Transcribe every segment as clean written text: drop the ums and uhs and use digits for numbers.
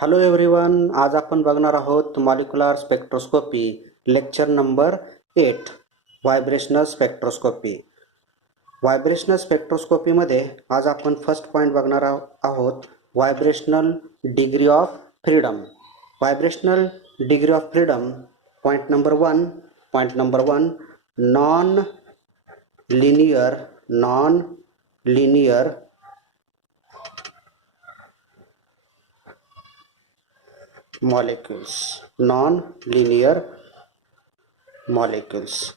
Hello everyone, आज आपण बघणार आहोत molecular spectroscopy lecture number 8 vibrational spectroscopy. Vibrational स्पेक्ट्रोस्कोपीमध्ये आज आपण फर्स्ट पॉईंट बघणार आहोत vibrational degree of freedom. Vibrational degree of freedom point number one nonlinear molecules. Non-linear molecules.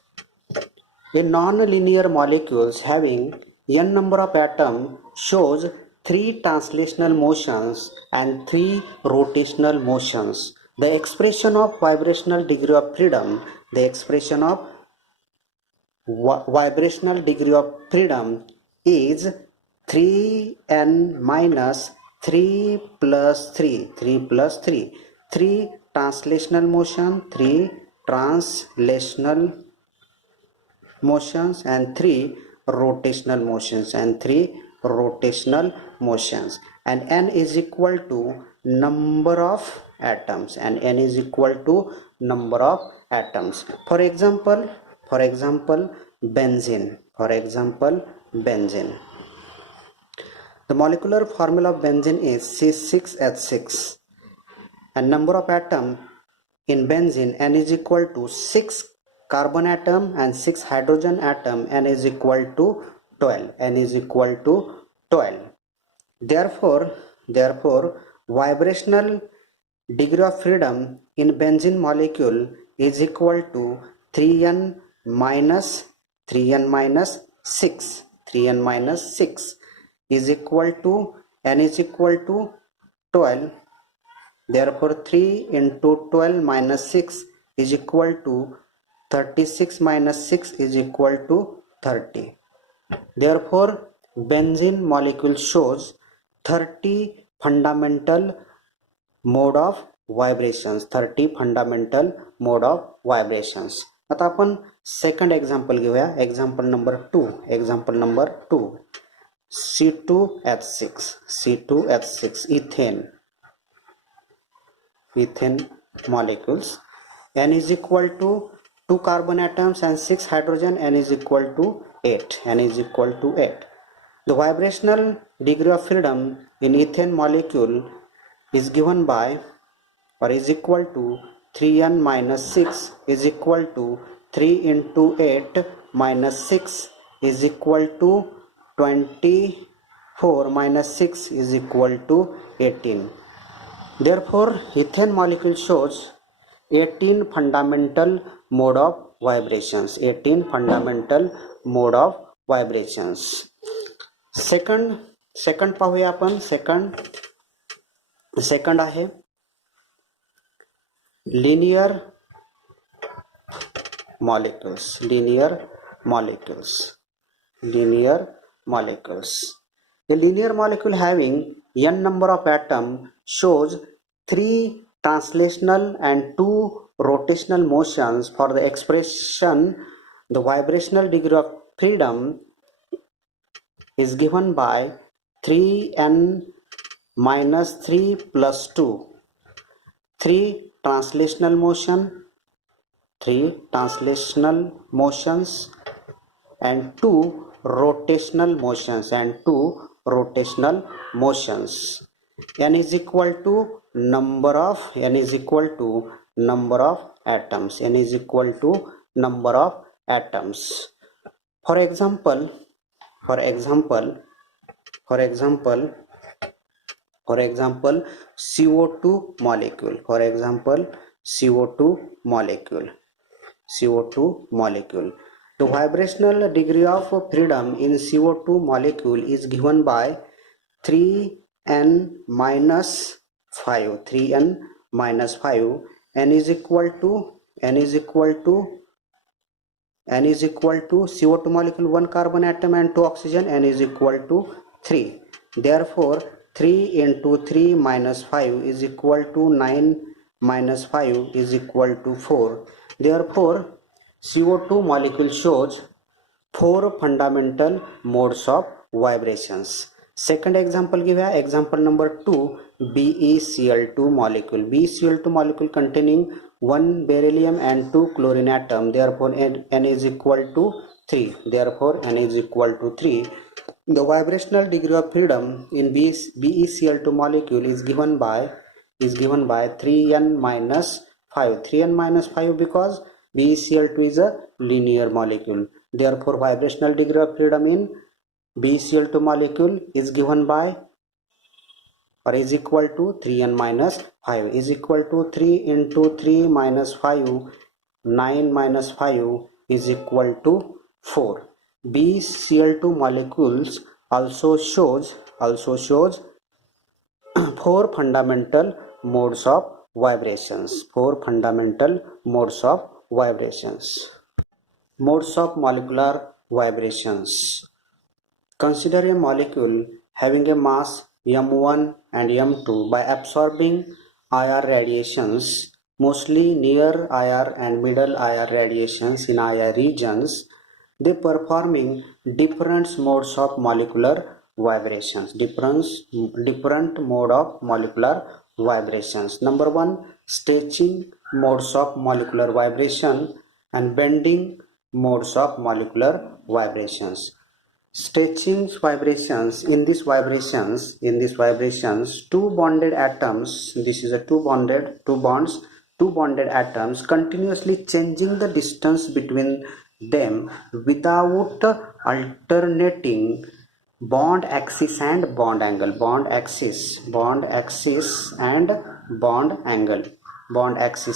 A non-linear molecules having n number of atoms shows 3 translational motions and 3 rotational motions. The expression of vibrational degree of freedom, the expression of vibrational degree of freedom is 3n minus 3 plus 3 3 translational motion, 3 translational motions and 3 rotational motions and n is equal to number of atoms for example benzene. The molecular formula of benzene is C6H6 and number of atoms in benzene n is equal to 6 carbon atom and 6 hydrogen atom, n is equal to 12. Therefore vibrational degree of freedom in benzene molecule is equal to 3n minus 6 is equal to n is equal to 12. Therefore 3 into 12 minus 6 is equal to 36 minus 6 is equal to 30. Therefore benzene molecule shows 30 fundamental mode of vibrations. आता आपण second example घेऊया. Example number 2 C2H6 ethane molecules, n is equal to 2 carbon atoms and 6 hydrogen, n is equal to 8. The vibrational degree of freedom in ethane molecule is given by or is equal to 3n minus 6 is equal to 3 into 8 minus 6 is equal to 24 minus 6 is equal to 18. Therefore ethane molecule shows 18 fundamental mode of vibrations. Second पाहूया आपण. Second आहे linear molecules. A linear molecule having n number of atoms shows 3 translational and 2 rotational motions. For the expression, the vibrational degree of freedom is given by 3n minus 3 plus 2. 3 translational motions and 2 rotational motions. n is equal to number of atoms. For example CO2 molecule. The vibrational degree of freedom in CO2 molecule is given by 3n minus 5. n is equal to CO2 molecule 1 carbon atom and 2 oxygen, n is equal to 3. Therefore 3 into 3 minus 5 is equal to 9 minus 5 is equal to 4. Therefore CO2 molecule shows 4 fundamental modes of vibrations. Second example घेऊया. Example number 2, BeCl2 molecule. BeCl2 molecule containing 1 beryllium and 2 chlorine atom. Therefore N is equal to 3. Therefore N is equal to 3. The vibrational degree of freedom in BeCl2 molecule is given by 3n minus 5. 3n minus 5 because BeCl2 is a linear molecule. Therefore vibrational degree of freedom in BeCl2 molecule is given by or is equal to 3n minus 5 is equal to 3 into 3 minus 5, 9 minus 5 is equal to 4. BeCl2 molecules also shows 4 fundamental modes of vibrations. 4 fundamental modes of vibrations. Modes of molecular vibrations. Consider a molecule having a mass m1 and m2. By absorbing IR radiations, mostly near IR and middle IR radiations in IR regions, they performing different modes of molecular vibrations. Different mode of molecular vibrations. Number 1, stretching modes of molecular vibration and bending modes of molecular vibrations. Stretching vibrations. In these vibrations, two bonded atoms, this is a two bonded atoms continuously changing the distance between them without alternating bond axis and bond angle. Bond axis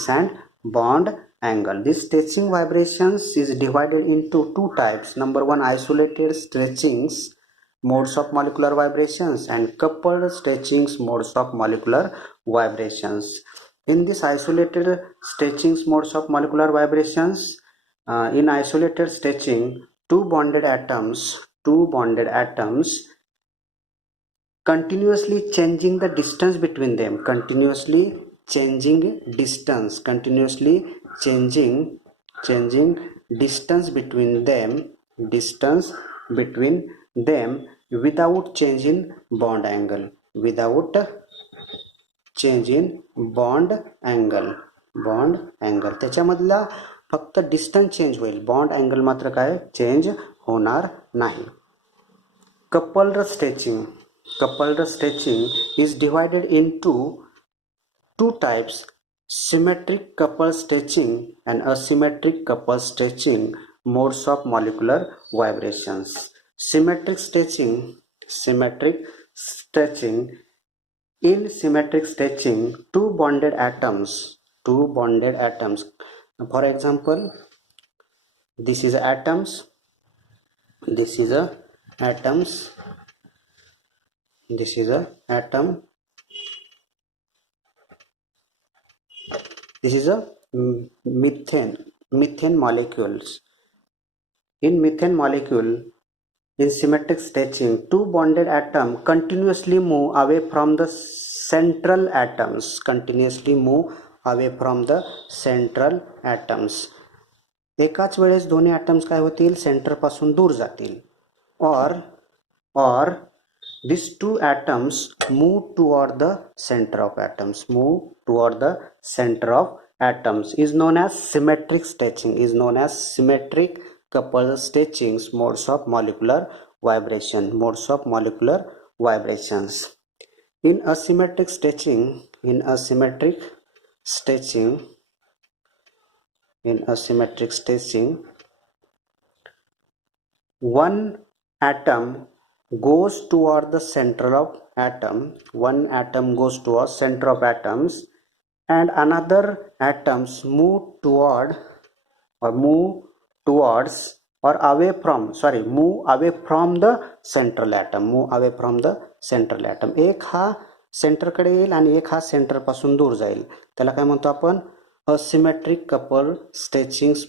and bond angle. This stretching vibrations is divided into two types. Number 1, isolated stretchings modes of molecular vibrations and coupled stretchings modes of molecular vibrations. In this isolated stretchings modes of molecular vibrations, in isolated stretching, two bonded atoms continuously changing the distance between them. Continuously changing distance between them without change in bond angle. त्याच्यामधला फक्त distance change होईल, bond angle मात्र काय change होणार नाही. Coupled stretching is divided into two types: symmetric coupled stretching and asymmetric coupled stretching modes of molecular vibrations. Symmetric stretching. In symmetric stretching, two bonded atoms. For example, this is atoms. This is a atom. This is a methane molecules. In methane molecule, in symmetric stretching, two bonded atoms continuously move away from the central atoms. एकाच वेळेस दोन्ही atoms काय होतील, centre पासून दूर जातील. or these two atoms move toward the center of atoms. Is known as symmetric stretching. Symmetric coupled stretchings modes of molecular vibrations. In asymmetric stretching, one atom goes toward the center of atoms and another atoms move away from the central atom. एक हा centre कडे येईल आणि एक हा centre पासून दूर जाईल. त्याला काय म्हणतो आपण, asymmetric coupled stretchings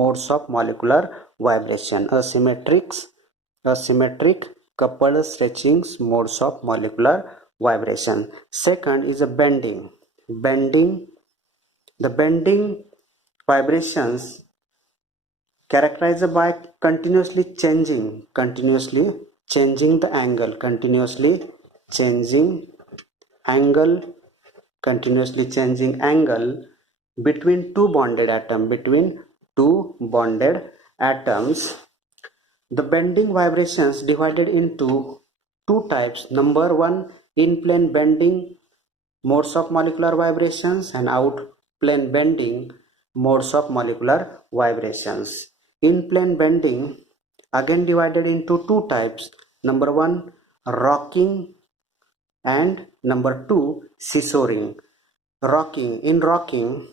modes of molecular vibration. Asymmetric coupled stretchings modes of molecular vibration. Second is a bending. The bending vibrations characterized by continuously changing the angle, continuously changing angle between two bonded atoms. The bending vibrations divided into two types. Number one, in plane bending modes of molecular vibrations and out plane bending modes of molecular vibrations. In plane bending again divided into two types. Number one, rocking, and number two, scissoring. In rocking,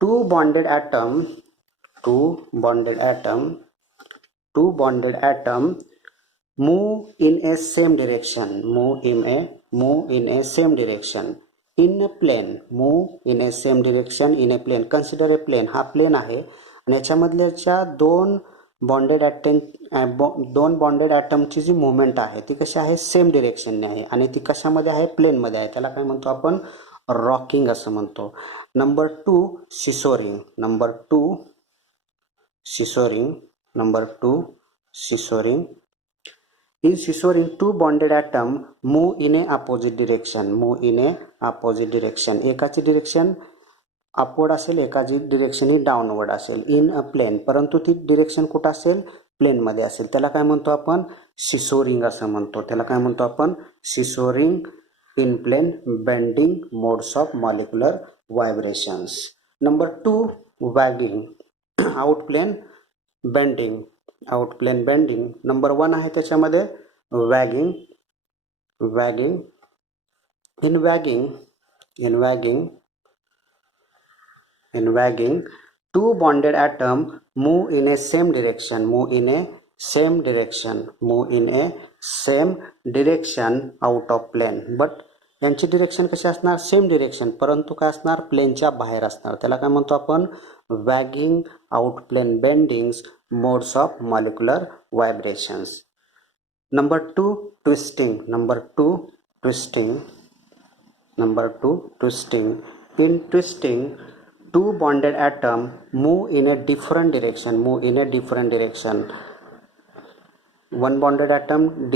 two bonded atom move in a same direction. In a plane, consider a plane. हा plane आहे आणि याच्यामधल्याच्या दोन bonded ॲटमची जी movement आहे ती कशी आहे, same डिरेक्शनने आहे आणि ती कशामध्ये आहे, प्लेनमध्ये आहे. त्याला काय म्हणतो आपण, रॉकिंग असं म्हणतो. Number two, scissoring. In scissoring, two bonded atoms move in a opposite direction. एकाची डिरेक्शन अपवर्ड असेल, एकाची डिरेक्शन ही डाऊनवर्ड असेल इन अ प्लेन, परंतु ती डिरेक्शन कुठं असेल, प्लेनमध्ये असेल. त्याला काय म्हणतो आपण, सिसोरिंग असं म्हणतो. Scissoring in plane bending modes of molecular vibrations. Number two, wagging, out plane bending. Number one आहे त्याच्यामध्ये wagging. In wagging, two bonded atoms move in a same direction out of plane. But यांची direction कशी असणार, same direction, परंतु काय असणार, प्लेनच्या बाहेर असणार. त्याला काय म्हणतो आपण, wagging out plane bendings modes of molecular vibrations. Number two, twisting. In twisting, two bonded atoms move in a different direction. One bonded atom,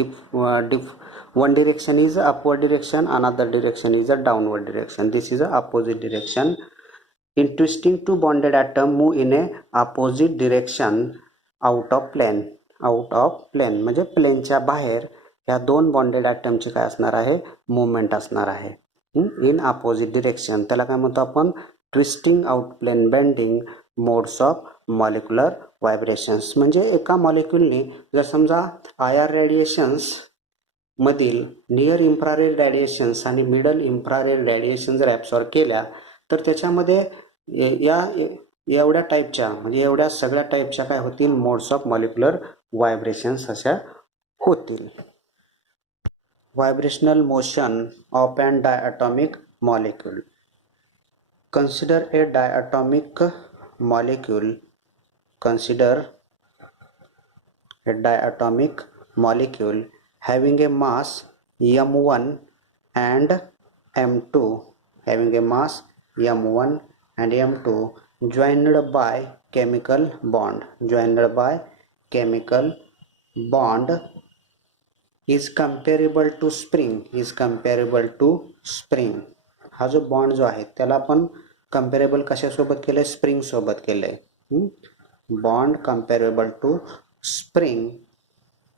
one direction is upward direction, another direction is a downward direction. This is a opposite direction. In twisting, two bonded atoms move in a opposite direction out of plane. म्हणजे प्लेनच्या बाहेर या दोन bonded ॲटमची काय असणार आहे, movement असणार आहे in opposite direction. त्याला काय म्हणतो आपण, twisting out plane bending modes of molecular vibrations. म्हणजे एका मॉलिक्युलनी जर समजा IR रेडिएशन्स मधील नियर इन्फ्रारेड रेडिएशन्स आणि मिडल इन्फ्रारेड रेडिएशन जर ॲब्सॉर्ब केल्या तर त्याच्यामध्ये एवढ्या टाईपच्या, म्हणजे एवढ्या सगळ्या टाईपच्या काय होतील, मोड्स ऑफ मॉलिक्युलर व्हायब्रेशन्स अशा होतील. Vibrational motion of an diatomic molecule. Consider a diatomic molecule having a mass m1 and m2, joined by chemical bond is comparable to spring. हा जो बॉन्ड जो आहे त्याला आपण कंपेरेबल कशासोबत केलंय, स्प्रिंग सोबत केलंय. Bond comparable to spring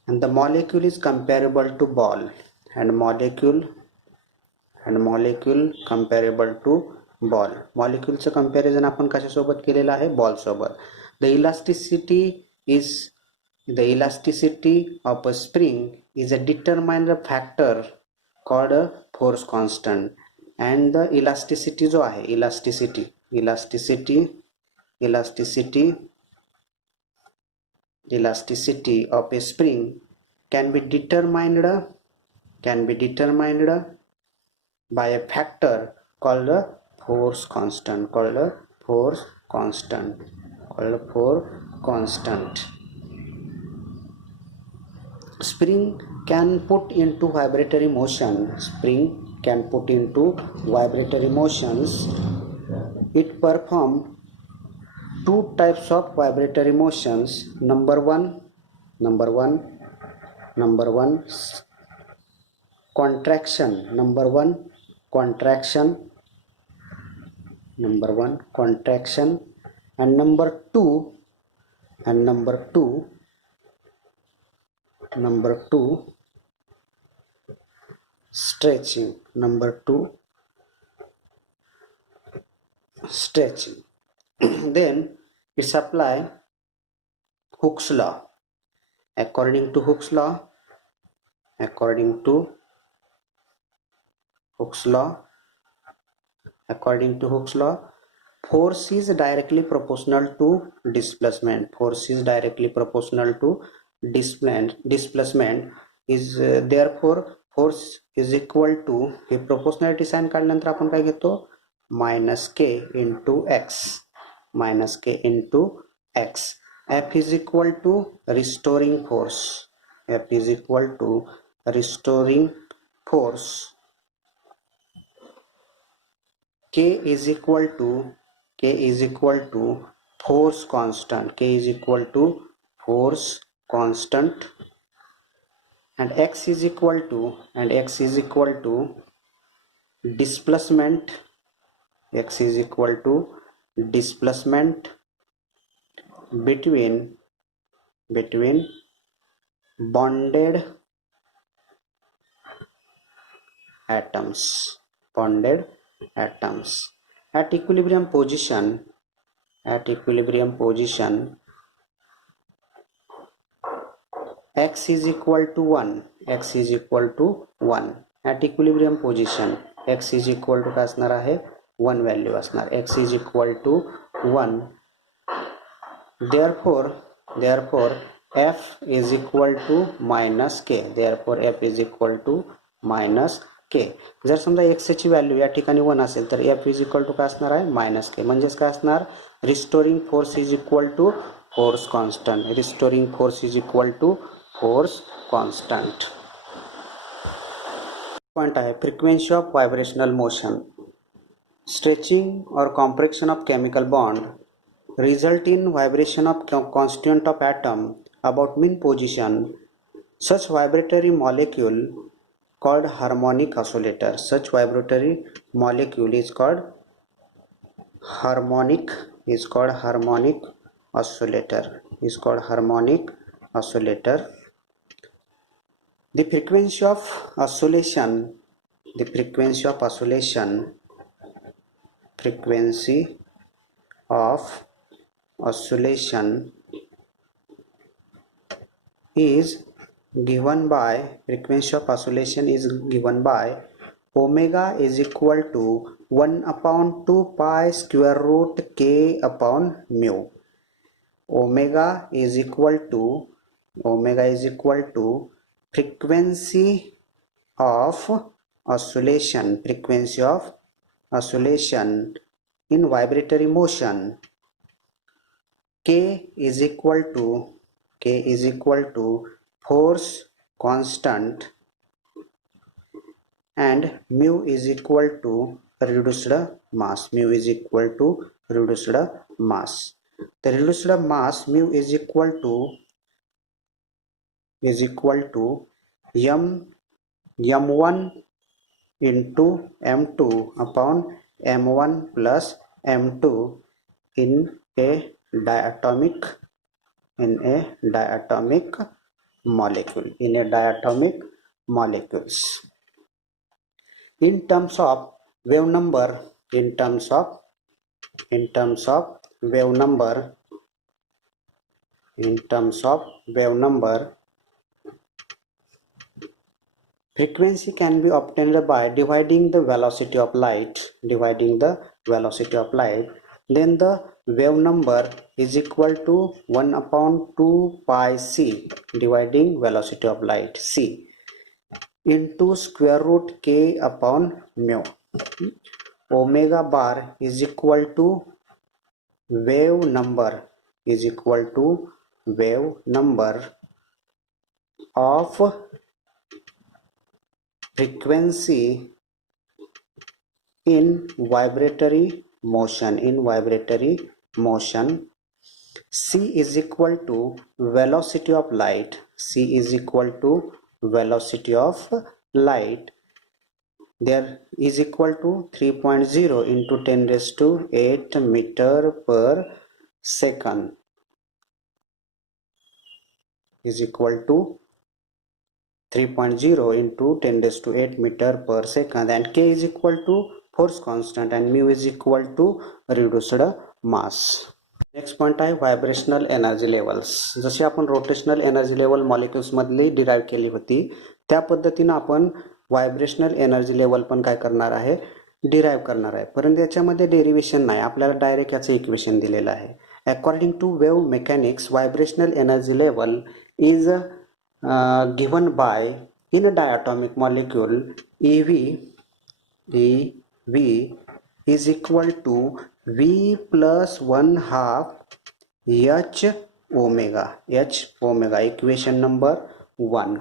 and the molecule is comparable to ball and molecule comparable to ball. मॉलिक्यूलचं कंपॅरिझन आपण कशासोबत केलेलं आहे, बॉल सोबत. The elasticity of a spring is a determined factor called a force constant, and the elasticity जो आहे, elasticity of a spring can be determined by a factor called a force constant. Spring can put into vibratory motions it perform two types of vibratory motions. Number one contraction. Number one contraction. And number two stretching. Then it's apply Hooke's law. According to Hooke's law, force is directly proportional to displacement. Displacement is therefore force is equal to, hey proportionality sign काढल्यानंतर आपण काय घेतो, minus k into x. F is equal to restoring force. K is equal to force constant. And x is equal to displacement. Between bonded atoms. At equilibrium position, x is equal to 1. At equilibrium position x is equal to काय असणार आहे, 1 value असणार. x is equal to 1. Therefore f is equal to minus k. जर समजा x ची value या ठिकाणी 1 असेल तर f is equal to काय असणार आहे, मायनस k. म्हणजेच काय असणार, restoring force is equal to force constant. Point आहे frequency of vibrational motion. Stretching or compression of chemical bond result in vibration of constituent of atom about mean position. Such vibratory molecule called harmonic oscillator. Harmonic oscillator. The frequency of oscillation is given by omega is equal to 1 upon 2 pi square root k upon mu. Omega is equal to frequency of oscillation in vibratory motion. K is equal to force constant and mu is equal to reduced mass. The reduced mass mu is equal to m1 into m2 upon m1 plus m2 in a diatomic molecules. In terms of wave number, frequency can be obtained by dividing the velocity of light. Then the wave number is equal to 1 upon 2 pi c dividing velocity of light c into square root k upon mu. Omega bar is equal to wave number of frequency in vibratory motion, in vibratory motion. C is equal to velocity of light. C is equal to velocity of light. There is equal to 3.0 into 10 raised to 8 meter per second is equal to 3.0 into 10 raised to 8 meter per second, and K is equal to force constant and mu is equal to reduced mass. Next point आहे vibrational energy levels. जशी आपण rotational energy level molecules मधली derive केली होती त्या पद्धतीनं आपण vibrational energy level पण काय करणार आहे, डिराईव्ह करणार आहे. परंतु याच्यामध्ये डेरिव्हेशन नाही, आपल्याला डायरेक्ट याचं इक्वेशन दिलेलं आहे. According to wave mechanics vibrational energy level is given by in a diatomic molecule EV is equal to V plus 1/2 H omega. Equation number 1.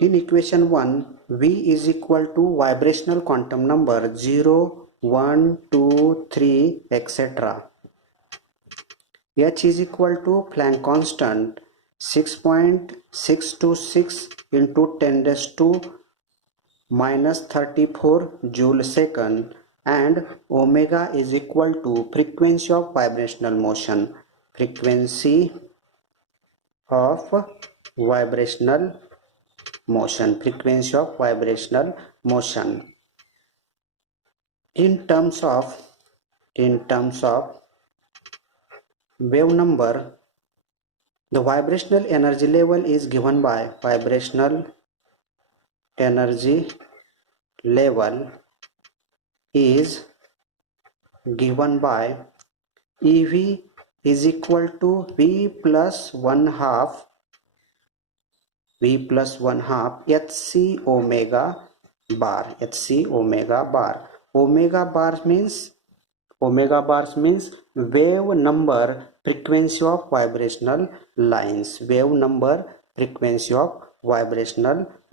In equation 1, V is equal to vibrational quantum number 0, 1, 2, 3, etc. H is equal to Planck constant 6.626 into 10 raised to minus 34 joule second, and omega is equal to frequency of vibrational motion. Frequency of vibrational motion. Frequency of vibrational motion. In terms of wave number, the vibrational energy level is given by vibrational energy level is given by EV is equal to V plus 1/2 Hc omega bar. Omega bars means wave number frequency of vibrational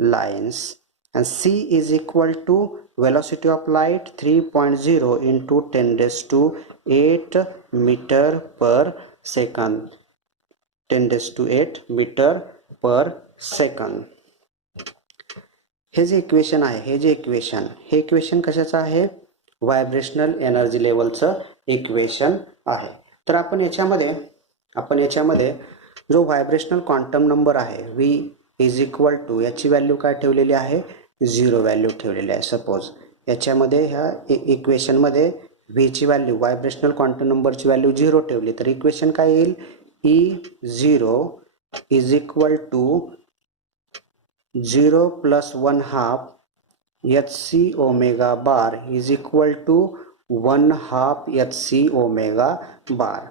lines. And C is equal to velocity of light 3.0 into 10 raised to 8 meter per second. 10 raised to 8 meter per second. Hey J equation आहे, हे equation कशाचं आहे, vibrational energy लेवलचं equation आहे. तर आपण याच्यामध्ये जो vibrational quantum number आहे V is equal to, याची व्हॅल्यू काय ठेवलेली आहे, 0 व्हॅल्यू ठेवलेली आहे. सपोज याच्यामध्ये ह्या इक्वेशन मध्ये V ची व्हॅल्यू, व्हायब्रेशनल क्वांटम नंबरची व्हॅल्यू 0 ठेवली तर इक्वेशन काय येईल, E0 is equal to 0 plus 1/2 Hc omega bar is equal to 1/2 Hc omega bar.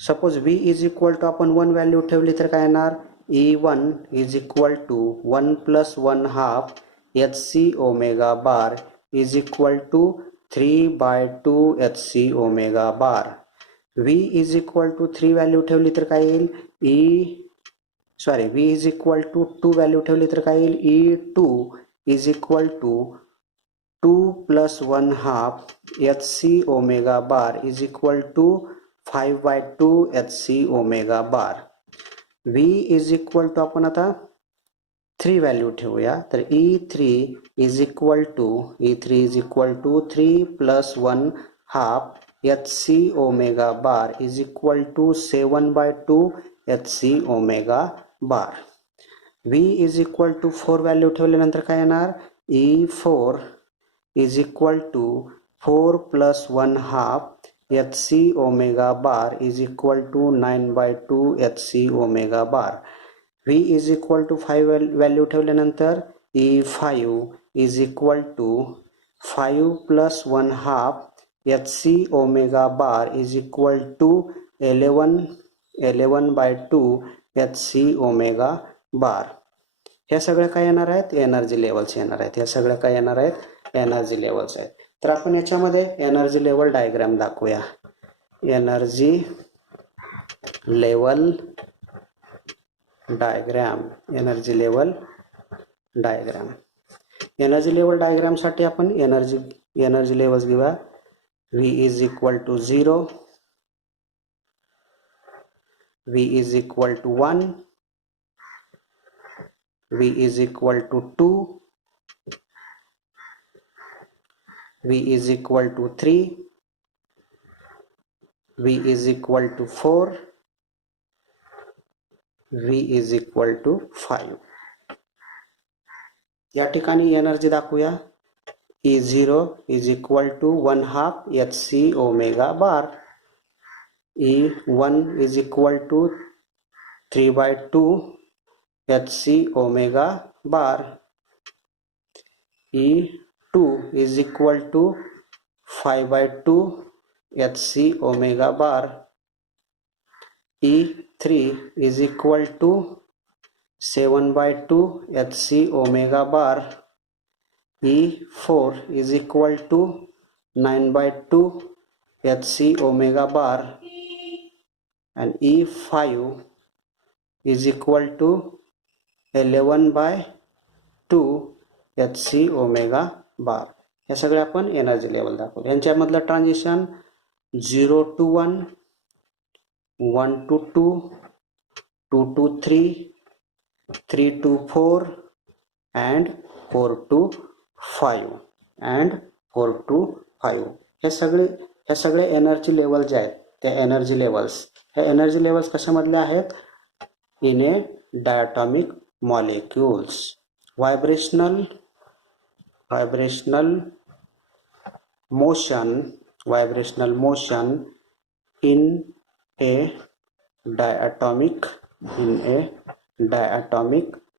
Suppose V is equal to आपण 1 व्हॅल्यू ठेवली तर काय येणार, E1 is equal to 1 plus 1/2 Hc omega bar is equal to 3/2 Hc omega bar. V is equal to 3 value ठेवली तर काय येईल, V is equal to 2 value ठेवली तर काय येईल, E2 is equal to 2 plus 1/2 Hc omega bar is equal to 5/2 Hc omega bar. V is equal to आपण आता 3 व्हॅल्यू ठेवूया तर E3 is equal to 3 plus 1/2 Hc omega bar is equal to 7/2 Hc omega bar. V is equal to 4 value ठेवल्यानंतर काय येणार, E4 is equal to 4 plus 1/2 Hc omega bar is equal to 9/2 Hc omega bar. V is equal to 5 value ठेवल्यानंतर E5 is equal to 5 plus 1/2 Hc omega bar is equal to 11/2 Hc omega bar. ह्या सगळ्या काय येणार आहेत, energy levels येणार आहेत. ह्या सगळ्या काय येणार आहेत, एनर्जी लेवल्स आहेत. तर आपण याच्यामध्ये एनर्जी लेवल डायग्राम दाखवूया. एनर्जी लेवल डायग्राम साठी आपण एनर्जी लेवल्स घेऊया. V is equal to 0, V is equal to 1, V is equal to 2, V is equal to 3, V is equal to 4, V is equal to 5. या ठिकाणी energy दाखवूया. E0 is equal to 1/2 hc omega bar. E1 is equal to 3/2 hc omega bar. E2 is equal to 5/2 hc omega bar. E3 is equal to 7/2 hc omega bar. E4 is equal to 9/2 hc omega bar, and E5 is equal to 11/2 hc omega bar. हे सगळे आपण energy level दाखवले. यांच्यामधलं transition 0 to 1, 1 to 2, 2 to 3, 3 to 4 and 4 to 5 and 4 to 5. हे सगळे energy level जे आहेत ते energy levels, हे energy levels कशामधले आहेत? In a diatomic molecules. Vibrational motion in a diatomic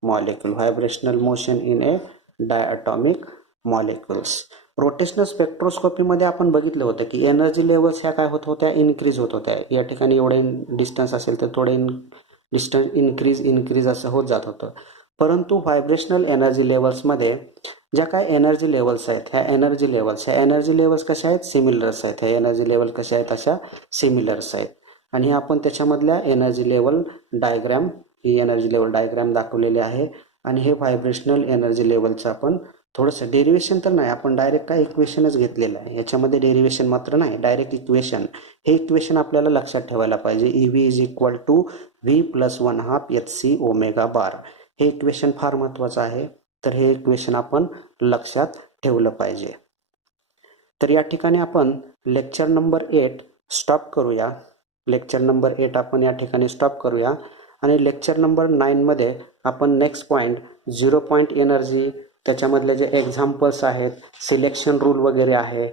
molecule. Vibrational motion in a diatomic molecules. Rotational spectroscopy मध्ये आपण बघितलं होतं की एनर्जी लेवल्स ह्या काय होत होत्या? इन्क्रीज होत होत्या. या ठिकाणी एवढे डिस्टन्स असेल तर थोडे डिस्टन्स इन्क्रीज असं होत जात होतं. परंतु व्हायब्रेशनल एनर्जी लेवल्समध्ये ज्या काय एनर्जी लेवल्स आहेत, ह्या एनर्जी लेवल्स कशा आहेत? सिमिलर्स आहेत. ह्या एनर्जी लेवल कशा आहेत? अशा सिमिलर्स आहेत. आणि आपण त्याच्यामधल्या एनर्जी लेवल डायग्रॅम, ही एनर्जी लेवल डायग्रॅम दाखवलेली आहे. आणि हे व्हायब्रेशनल एनर्जी लेवलचं आपण थोडंसं डेरिवेशन तर नाही, आपण डायरेक्ट काय इक्वेशनच घेतलेलं आहे. याच्यामध्ये डेरिवेशन मात्र नाही, डायरेक्ट इक्वेशन. हे इक्वेशन आपल्याला लक्षात ठेवायला पाहिजे. EV is equal to V plus 1/2 hc omega bar. हे इक्वेशन फार महत्वाचं आहे, तर हे इक्वेशन आपण लक्षात ठेवलं पाहिजे. तर या ठिकाणी आपण लेक्चर नंबर 8 स्टॉप करूया. लेक्चर नंबर 8 आपण या ठिकाणी स्टॉप करूया. आणि लेक्चर नंबर 9 मध्ये आपण नेक्स्ट पॉईंट 0 पॉईंट एनर्जी, त्याच्यामधले जे एक्झाम्पल्स आहेत, सिलेक्शन रूल वगैरे आहे,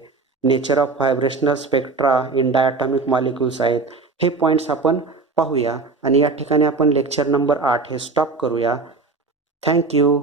nature of vibrational spectra in diatomic molecules आहेत, हे पॉईंट्स आपण पाहूया. आणि या ठिकाणी आपण लेक्चर नंबर 8 हे स्टॉप करूया. थँक्यू.